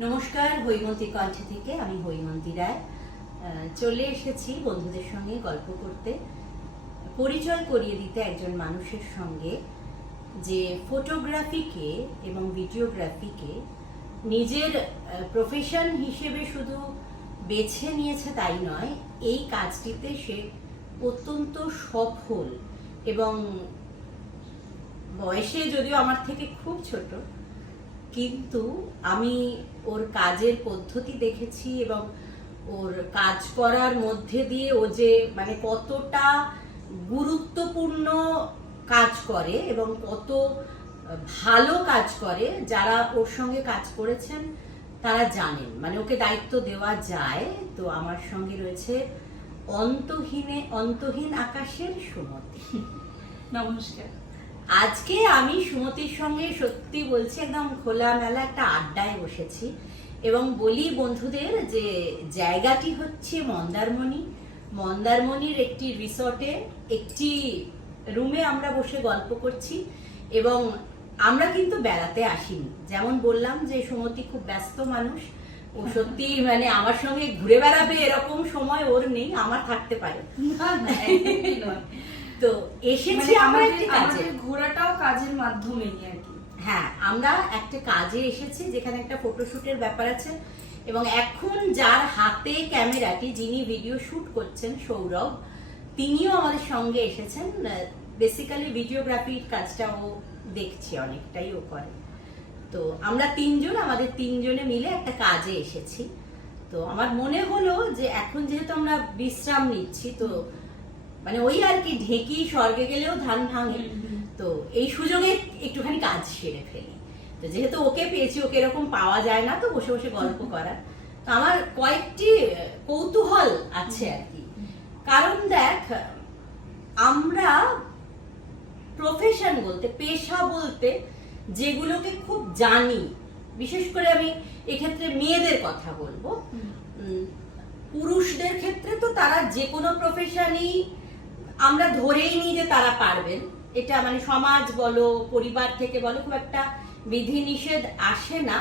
নমস্কার, হৈমন্তী কণ্ঠ থেকে আমি হৈমন্তী রায় চলে এসেছি বন্ধুদের সঙ্গে গল্প করতে, পরিচয় করিয়ে দিতে একজন মানুষের সঙ্গে যে ফটোগ্রাফিকে এবং ভিডিওগ্রাফিকে নিজের প্রফেশন হিসেবে শুধু বেছে নিয়েছে তাই নয়, এই কাজটিতে সে অত্যন্ত সফল এবং বয়সে যদিও আমার থেকে খুব ছোট, কিন্তু আমি ওর কাজের পদ্ধতি দেখেছি এবং ওর কাজ করার মধ্যে দিয়ে ও যে মানে কতটা গুরুত্বপূর্ণ কাজ করে এবং কত ভালো কাজ করে, যারা ওর সঙ্গে কাজ করেছেন তারা জানেন, মানে ওকে দায়িত্ব দেওয়া যায়। তো আমার সঙ্গে রয়েছে অন্তহীন আকাশের সুমতি। নমস্কার। আজকে আমি সুমতির সঙ্গে সত্যি বলছি একদম খোলামেলা একটা আড্ডায় বসেছি এবং বলি বন্ধুদের যে জায়গাটি হচ্ছে মন্দারমণির একটি রিসর্টে একটি রুমে আমরা বসে গল্প করছি এবং আমরা কিন্তু বেড়াতে আসিনি। যেমন বললাম যে সুমতি খুব ব্যস্ত মানুষ, ও সত্যি মানে আমার সঙ্গে ঘুরে বেড়াবে এরকম সময় ওর নেই, আমার থাকতে পারে তো এসেছি আমরা একটি কাজে, ঘোরাটাও কাজের মাধ্যমেই আর কি। হ্যাঁ, আমরা একটা কাজে এসেছি যেখানে একটা ফটোশুটের ব্যাপার আছে এবং এখন যার হাতে ক্যামেরাটি, যিনি ভিডিও শুট করছেন সৌরভ, তিনিও আমাদের সঙ্গে এসেছেন। বেসিক্যালি ভিডিওগ্রাফির কাজটা ও দেখছি অনেকটাই ও করে। তো আমরা আমাদের তিনজনে মিলে একটা কাজে এসেছি। তো আমার মনে হলো যে এখন যেহেতু আমরা বিশ্রাম নিচ্ছি, তো মানে ওই আর কি ঢেকি স্বর্গে গেলেও ধান ভাঙে, তো এই সুযোগে একটুখানি কাজ সেরে ফেলি। তো যেহেতু ওকে পেয়েছি, ওকে এরকম পাওয়া যায় না তো বসে বসে গল্প করার, তো আমার কয়েকটি কৌতূহল আছে আর কি। কারণ দেখ, আমরা প্রফেশন বলতে, পেশা বলতে যেগুলোকে খুব জানি, বিশেষ করে আমি এক্ষেত্রে মেয়েদের কথা বলবো, পুরুষদের ক্ষেত্রে তো তারা যে কোনো প্রফেশনই আমরা ধরেই নিই যে তারা পারবেন, এটা মানে সমাজ বলো পরিবার থেকে বলো খুব একটা বিধি নিষেধ আসে না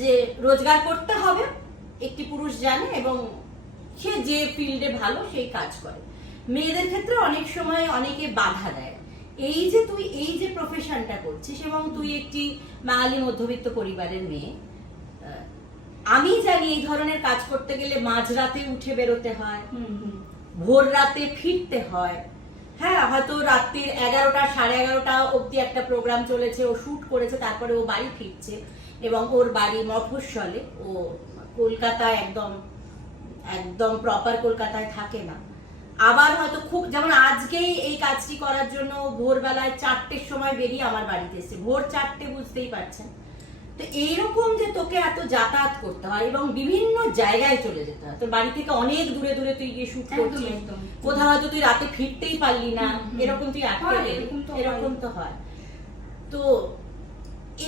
যে রোজগার করতে হবে, একটি পুরুষ জানে এবং সে যে ফিল্ডে ভালো সেই কাজ করে। মেয়েদের ক্ষেত্রে অনেক সময় অনেকে বাধা দেয়, এই যে তুই এই যে প্রফেশনটা করছিস এবং তুই একটি বাঙালি মধ্যবিত্ত পরিবারের মেয়ে, আমি জানি এই ধরনের কাজ করতে গেলে মাঝরাতে উঠে বেরোতে হয়, ভোর রাতে ফিরতে হয়। হ্যাঁ, হয়তো রাত্রির 11টা 11:30 অব্দি একটা প্রোগ্রাম চলেছে, ও শুট করেছে, তারপরে ও বাড়ি ফিরছে এবং ওর বাড়ি মফস্বলে, ও কলকাতায় একদম প্রপার কলকাতায় থাকে না। আবার হয়তো খুব, যেমন আজকেই এই কাজটি করার জন্য ভোরবেলায় 4টের সময় বেরিয়ে আমার বাড়িতে এসেছে, ভোর 4টে, বুঝতেই পারছেন। তো এইরকম যে তোকে এত যাতায়াত করতে হয় এবং বিভিন্ন জায়গায় চলে যেতে হয়, তোর বাড়ি থেকে অনেক দূরে দূরে তুই গিয়ে শুট করছিস, কোথাও হয়তো তুই রাতে ফিরতেই পারলি না, এরকম তুই এরকম তো হয়। তো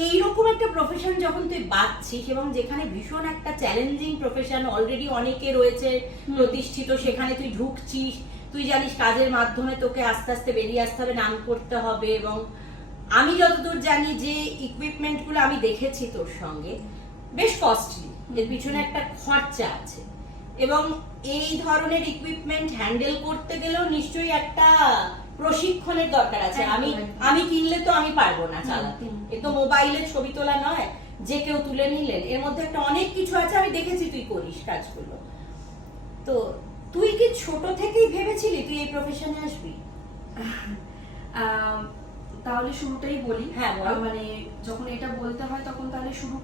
এইরকম একটা প্রফেশন যখন তুই বাঁচছিস এবং যেখানে ভীষণ একটা চ্যালেঞ্জিং প্রফেশন, অলরেডি অনেকে রয়েছে প্রতিষ্ঠিত, সেখানে তুই ঢুকছিস, তুই জানিস কাজের মাধ্যমে তোকে আস্তে আস্তে বেরিয়ে আসতে হবে, নাম করতে হবে। এবং আমি যতদূর জানি যে ইকুইপমেন্ট গুলো আমি দেখেছি তোর সঙ্গে বেশ কস্টলি, এর পিছনে একটা খরচা আছে এবং এই ধরনের ইকুইপমেন্ট হ্যান্ডেল করতে গেলেও নিশ্চয়ই একটা প্রশিক্ষণের দরকার আছে। আমি কিনলে তো আমি পারবো না চালাতে, এ তো মোবাইলে ছবি তোলা নয় যে কেউ তুলে নিলেন, এর মধ্যে একটা অনেক কিছু আছে, আমি দেখেছি তুই করিস কাজগুলো। তো তুই কি ছোট থেকেই ভেবেছিলি তুই এই প্রফেশনে আসবি? তাহলে শুরুটাই বলি। হ্যাঁ, মানে যখন এটা বলতে হয় তখন তাহলে শুরু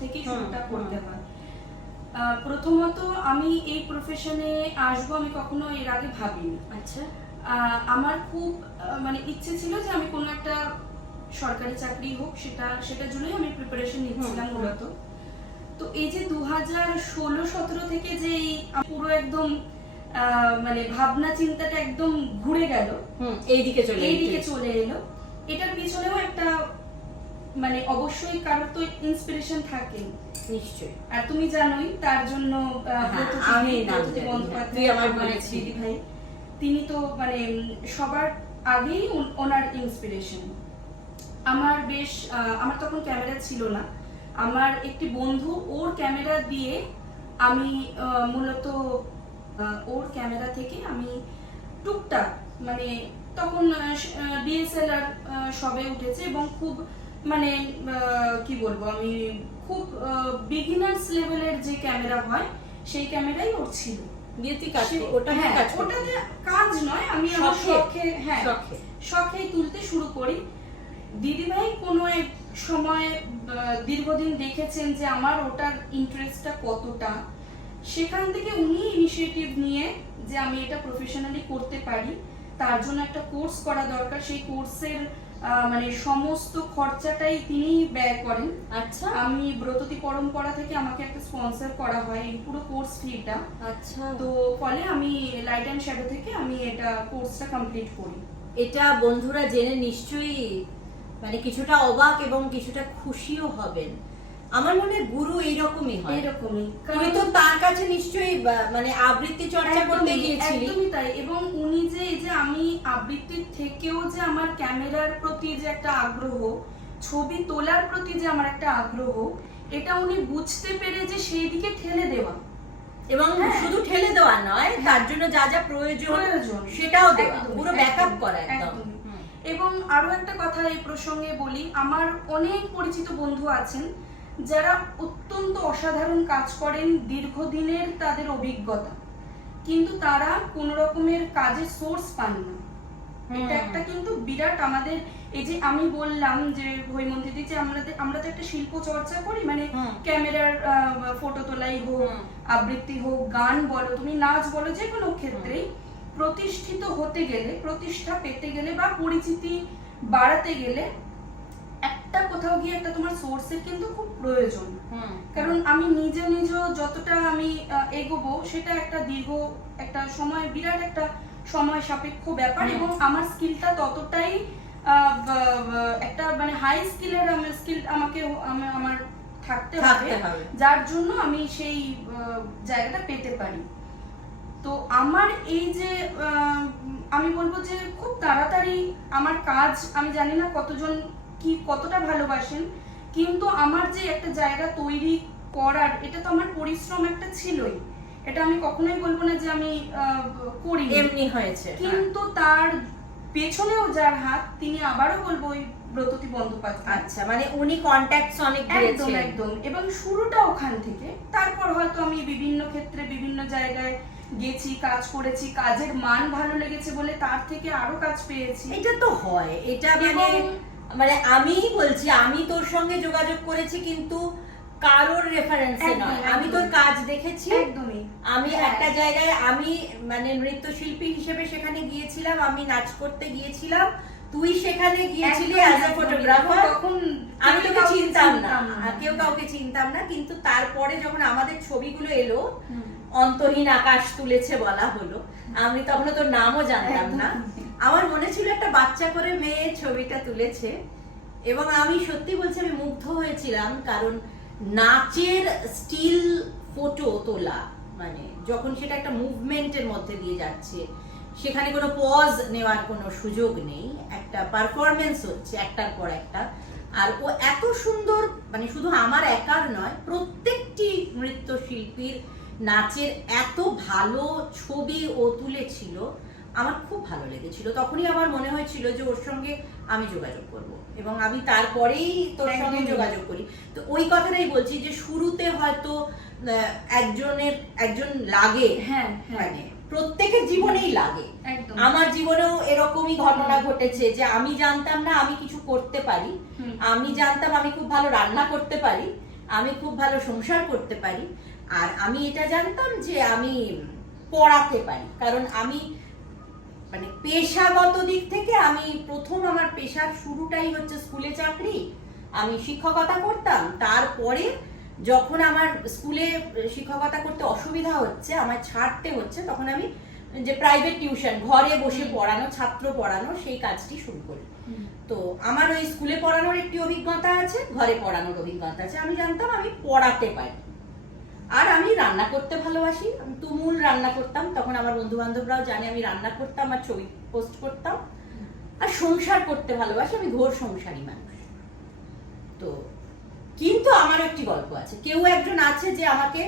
থেকেই শুরুটা করতে হয়। প্রথমত আমি এই প্রফেশনে আসবো আমি কখনো এর আগে ভাবিনি। আচ্ছা, আমার খুব মানে ইচ্ছে ছিল যে আমি কোনো একটা সরকারি চাকরি হোক, সেটার জন্যই আমি প্রিপারেশন নিচ্ছিলাম মূলত। তো এই যে 2016-17 থেকে যে পুরো একদম মানে ভাবনা চিন্তাটা একদম ঘুরে গেল, এইদিকে চলে এলো, এটার পিছনেও একটা মানে অবশ্যই কারোর তো ইন্সপিরেশন থাকে নিশ্চয়ই, আর তুমি জানোই তার জন্য দিদি ভাই, তিনি তো মানে সবার আগেই ওনার ইন্সপিরেশন। আমার তখন ক্যামেরা ছিল না, আমার একটি বন্ধু ওর ক্যামেরা দিয়ে আমি মূলত ওর ক্যামেরা থেকে আমি টুকটাক মানে তখন ডিএসএলআর সবে উঠেছে এবং খুব মানে কি বলবো আমি খুব বিগিনার্স লেভেলের যে ক্যামেরা হয় সেই ক্যামেরাই ওর ছিল। বিয়েতে কাজ ওটা হ্যাঁ, কাজ ওটাতে কাজ নয়, আমি আমার শখে হ্যাঁ শখে শখে তুলতে শুরু করি। দিদিভাই কোনো এক সময় দীর্ঘদিন দেখেছেন যে আমার ওটার ইন্টারেস্টটা কতটা, সেখান থেকে উনি ইনিশিয়েটিভ নিয়ে যে আমি এটা প্রফেশনালি করতে পারি, তার জন্য একটা কোর্স করা দরকার, সেই কোর্সের মানে সমস্ত খরচাটাই তিনি ব্যয় করেন। আচ্ছা, আমি ব্রততী পরম্পরা থেকে আমাকে একটা স্পন্সর করা হয় এই পুরো কোর্স ফিটা। আচ্ছা, তো ফলে আমি লাইট অ্যান্ড শ্যাডো থেকে আমি এটা কোর্সটা কমপ্লিট করি। এটা বন্ধুরা জেনে নিশ্চয়ই মানে কিছুটা অবাক এবং কিছুটা খুশিও হবেন। আমার মনে হয় গুরু এইরকমই হয়, এরকমই। তুমি তো তার কাছে নিশ্চয়ই মানে আবৃত্তি চর্চা করতে গিয়েছিলি। একদমই তাই। এবং উনি যে এই যে আমি আবৃত্তির থেকেও যে আমার ক্যামেরার প্রতি যে একটা আগ্রহ, ছবি তোলার প্রতি যে আমার একটা আগ্রহ, এটা উনি বুঝতে পেরে যে সেই দিকে ঠেলে দেওয়া, এবং শুধু ঠেলে দেওয়া নয়, তার জন্য যা যা প্রয়োজন সেটাও দেওয়া, পুরো ব্যাকআপ করা একদম। এবং আরো একটা কথা এই প্রসঙ্গে বলি, আমার অনেক পরিচিত বন্ধু আছেন যারা অত্যন্ত অসাধারণ কাজ করেন, দীর্ঘদিনের তাদের অভিজ্ঞতা, কিন্তু তারা কোন রকমের কাজের সোর্স পান না। এটা একটা কিন্তু বিরাট আমাদের এই যে আমি বললাম যে হৈমন্তীদি যে আমরা তো একটা শিল্প চর্চা করি, মানে ক্যামেরার ফটো তোলাই হোক, আবৃত্তি হোক, গান বলো, তুমি নাচ বলো, যে কোনো ক্ষেত্রেই প্রতিষ্ঠিত হতে গেলে, প্রতিষ্ঠা পেতে গেলে বা পরিচিতি বাড়াতে গেলে একটা কোথাও গিয়ে একটা তোমার সোর্সের কিন্তু খুব প্রয়োজন। কারণ আমি নিজে যতটা আমি এগোবো সেটা একটা দীর্ঘ একটা সময়, বিরাট একটা সময় সাপেক্ষ ব্যাপার, এবং আমার স্কিলটা ততটাই একটা মানে হাই স্কিলের স্কিল আমাকে আমার থাকতে হবে, যার জন্য আমি সেই জায়গাটা পেতে পারি। তো আমার এই যে আমি বলবো যে খুব তাড়াতাড়ি আমার কাজ, আমি জানি না কতজন কি কতটা ভালোবাসেন, কিন্তু আমার যে একটা জায়গা তৈরি করার, এটা তো আমার পরিশ্রম একটা ছিলই, এটা আমি কখনোই বলবো না যে আমি করি এমনি হয়েছে, কিন্তু তার পেছনেও যার হাত, তিনি আবারও বলবো ওই ব্রততী বন্দ্যোপাধ্যায়। আচ্ছা, মানে উনি কন্টাক্টস অনেক দিয়েছেন একদম, এবং শুরুটা ওখান থেকে। তারপর হয়তো আমি বিভিন্ন ক্ষেত্রে বিভিন্ন জায়গায় গেছি, কাজ করেছি, কাজের মান ভালো লেগেছে বলে তার থেকে আরো কাজ পেয়েছি। এটা তো হয়, এটা মানে আমি বলছি, আমি তোর সঙ্গে যোগাযোগ করেছি কিন্তু কারোর রেফারেন্সে নয়, আমি তোর কাজ দেখেছি। একদমই, আমি একটা জায়গায় আমি মানে নৃত্যশিল্পী হিসেবে সেখানে গিয়েছিলাম, আমি নাচ করতে গিয়েছিলাম, তুই সেখানে গিয়েছিলি অ্যাজ এ ফটোগ্রাফার। তখন আমি তোকে চিনতাম না, কেউ কাউকে চিনতাম না, কিন্তু তারপরে যখন আমাদের ছবিগুলো এলো, অন্তহীন আকাশ তুলেছে বলা হলো, আমি তখন তোর নামও জানতাম না। আমার মনে ছিল একটা বাচ্চা করে মেয়ে ছবিটা তুলেছে, এবং আমি সত্যি বলছি আমি মুগ্ধ হয়েছিলাম, কারণ নাচের স্টিল ফটো তোলা মানে যখন সেটা একটা মুভমেন্টের মধ্যে দিয়ে যাচ্ছে, সেখানে কোনো পজ নেওয়ার কোনো সুযোগ নেই, একটা পারফরমেন্স হচ্ছে একটার পর একটা, আর ও এত সুন্দর, মানে শুধু আমার একার নয়, প্রত্যেকটি নৃত্যশিল্পীর নাচের এত ভালো ছবি ও তুলেছিল, আমার খুব ভালো লেগেছিল। তখনই আমার মনে হয়েছিল যে ওর সঙ্গে আমি যোগাযোগ করব, এবং আমি তারপরেই তোর সঙ্গে যোগাযোগ করি। তো ওই কথাটাই বলছি যে শুরুতে হয়তো একজন লাগে, হ্যাঁ, মানে প্রত্যেকের জীবনেই লাগে। আমার জীবনেও এরকমই ঘটনা ঘটেছে যে আমি জানতাম না আমি কিছু করতে পারি, আমি জানতাম আমি খুব ভালো রান্না করতে পারি, আমি খুব ভালো সংসার করতে পারি, আর আমি এটা জানতাম যে আমি পড়াতে পারি, কারণ আমি মানে পেশাগত দিক থেকে আমি প্রথম আমার পেশার শুরুটাই হচ্ছে স্কুলে চাকরি, আমি শিক্ষকতা করতাম। তারপরে যখন আমার স্কুলে শিক্ষকতা করতে অসুবিধা হচ্ছে, আমার ছাড়তে হচ্ছে, তখন আমি যে প্রাইভেট টিউশন, ঘরে বসে পড়ানো, ছাত্র পড়ানো, সেই কাজটি শুরু করি। তো আমার ওই স্কুলে পড়ানোর একটি অভিজ্ঞতা আছে, ঘরে পড়ানোর অভিজ্ঞতা আছে, আমি জানতাম আমি পড়াতে পারি, আর আমি রান্না করতে ভালোবাসি, আমি তুমুল রান্না করতাম, তখন আমার বন্ধু বান্ধবরাও জানে আমি রান্না করতাম আর ছবি পোস্ট করতাম, আর সংসার করতে ভালোবাসি, আমি ঘোর সংসারী মানুষ। তো কিন্তু আমার একটি গল্প আছে, কেউ একজন আছে যে আমাকে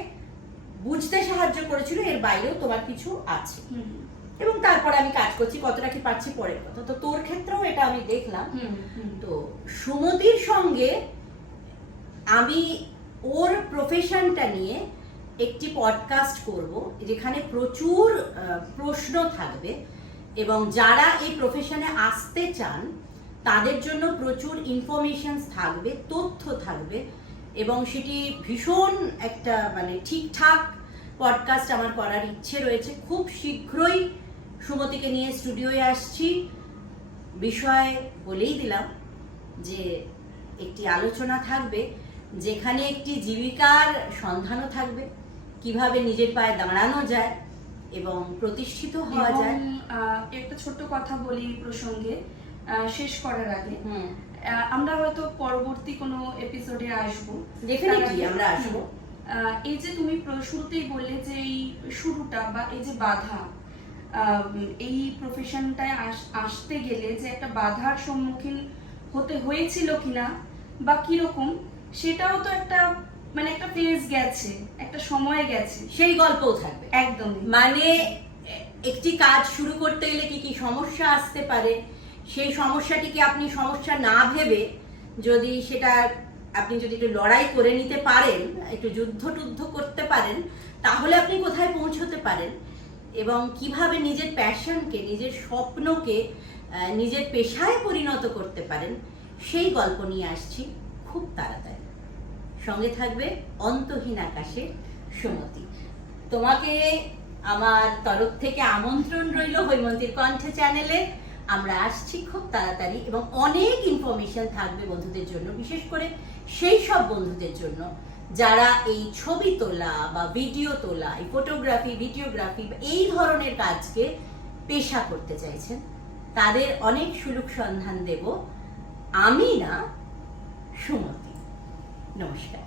বুঝতে সাহায্য করেছিল, এর বাইরেও তোমার কিছু আছে। এবং তারপরে আমি কাজ করছি, কতটা কি পাচ্ছি পরের কথা। তো তোর ক্ষেত্রেও এটা আমি দেখলাম। তো সুমতির সঙ্গে আমি ওর প্রফেশনটা নিয়ে একটি পডকাস্ট করব, যেখানে প্রচুর প্রশ্ন থাকবে এবং যারা এই প্রফেশনে আসতে চান তাদের জন্য প্রচুর ইনফরমেশন থাকবে, তথ্য থাকবে, এবং সেটি ভীষণ একটা মানে ঠিকঠাক পডকাস্ট আমার করার ইচ্ছে রয়েছে। খুব শীঘ্রই সুমতিকে নিয়ে স্টুডিওয়ে আসছি। বিষয় বলেই দিলাম যে একটি আলোচনা থাকবে যেখানে একটি জীবিকার সন্ধানও থাকবে, কিভাবে নিজের পায়ে দাঁড়ানো যায় এবং প্রতিষ্ঠিত হওয়া যায়। একটা ছোট্ট কথা বলি প্রসঙ্গে, শেষ করার আগে আমরা হয়তো পরবর্তী কোনো এপিসোডে আসবো, ডেফিনেটলি আমরা আসবো। এই যে তুমি শুরুতেই বললে যে এই শুরুটা বা এই যে বাধা, এই প্রফেশনটায় আসতে গেলে যে একটা বাধার সম্মুখীন হতে হয়েছিল কিনা বা কিরকম, সেটাও তো একটা মানে একটা ফেজ গেছে, একটা সময় গেছে, সেই গল্পও থাকবে। একদম মানে একটি কাজ শুরু করতে গেলে কি কি সমস্যা আসতে পারে, সেই সমস্যাটিকে আপনি সমস্যা না ভেবে যদি সেটা আপনি যদি একটু লড়াই করে নিতে পারেন, একটু যুদ্ধ করতে পারেন, তাহলে আপনি কোথায় পৌঁছতে পারেন এবং কিভাবে নিজের প্যাশনকে, নিজের স্বপ্নকে নিজের পেশায় পরিণত করতে পারেন, সেই গল্প নিয়ে আসছি খুব তাড়াতাড়ি। সঙ্গে থাকবে অন্তহীন আকাশে সুমতি। তোমাকে আমার তরফ থেকে আমন্ত্রণ রইল হৈমন্তীর কণ্ঠে চ্যানেলে। আমরা আসছি খুব তাড়াতাড়ি এবং অনেক ইনফরমেশন থাকবে বন্ধুদের জন্য, বিশেষ করে সেই সব বন্ধুদের জন্য যারা এই ছবি তোলা বা ভিডিও তোলা, এই ফটোগ্রাফি, ভিডিওগ্রাফি এই ধরনের কাজকে পেশা করতে চাইছেন। তাদের অনেক সুলুক সন্ধান দেব, আমি না, সুমতি। নমস্কার।